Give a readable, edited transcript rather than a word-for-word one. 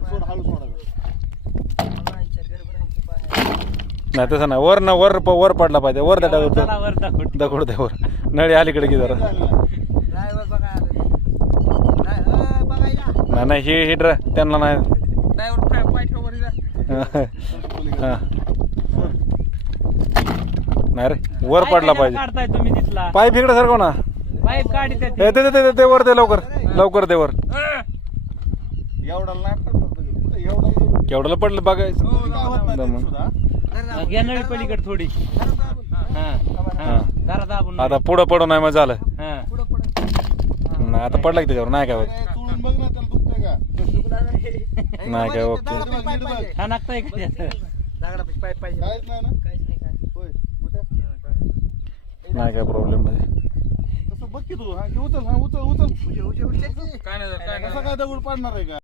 सोड हळू सोडा. नाही तसं नाही, वर पडला पाहिजे. वर त्या दगड दे वर. नळी अलीकडे की जरा. नाही हे त्यांना नाही. नाही रे, वर पडला पाहिजे. काढताय तुम्ही तिथला पाईप इकडे सरकव ना. पाईप काढी ते वर दे, लवकर दे वर. एवढा नाही पडलं, एवढा केवढ्याला पडलं बघायचं. घ्या नळी पलीकडे थोडी. जरा दाबून आता पुढं पडू नाही मग झालं. हा. नाही आता पडला की त्याच्यावर. नाही काय होत. चुळून बघ ना, त्याला दुखतंय का? नाही काय ओके. हा नागताय का काहीच नाही ना. होय, कुठे? नाही काय प्रॉब्लेम नाही. तसं बघ की तू. हा, उचल, उचल. काय नाही कसा काय दगड पाडणार आहे का?